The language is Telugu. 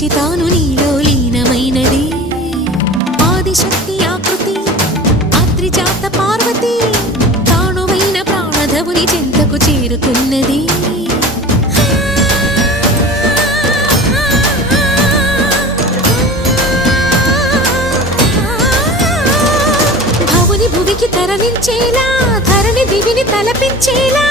వచ్చి తాను నీలో లీనమైనది ఆదిశక్తి ఆకృతి అద్రిజాత పార్వతి తానువైన ప్రాణధవుని చెంతకు చేరుతున్నది భువికి తరలించేలా ధరణి దివిని తలపించేలా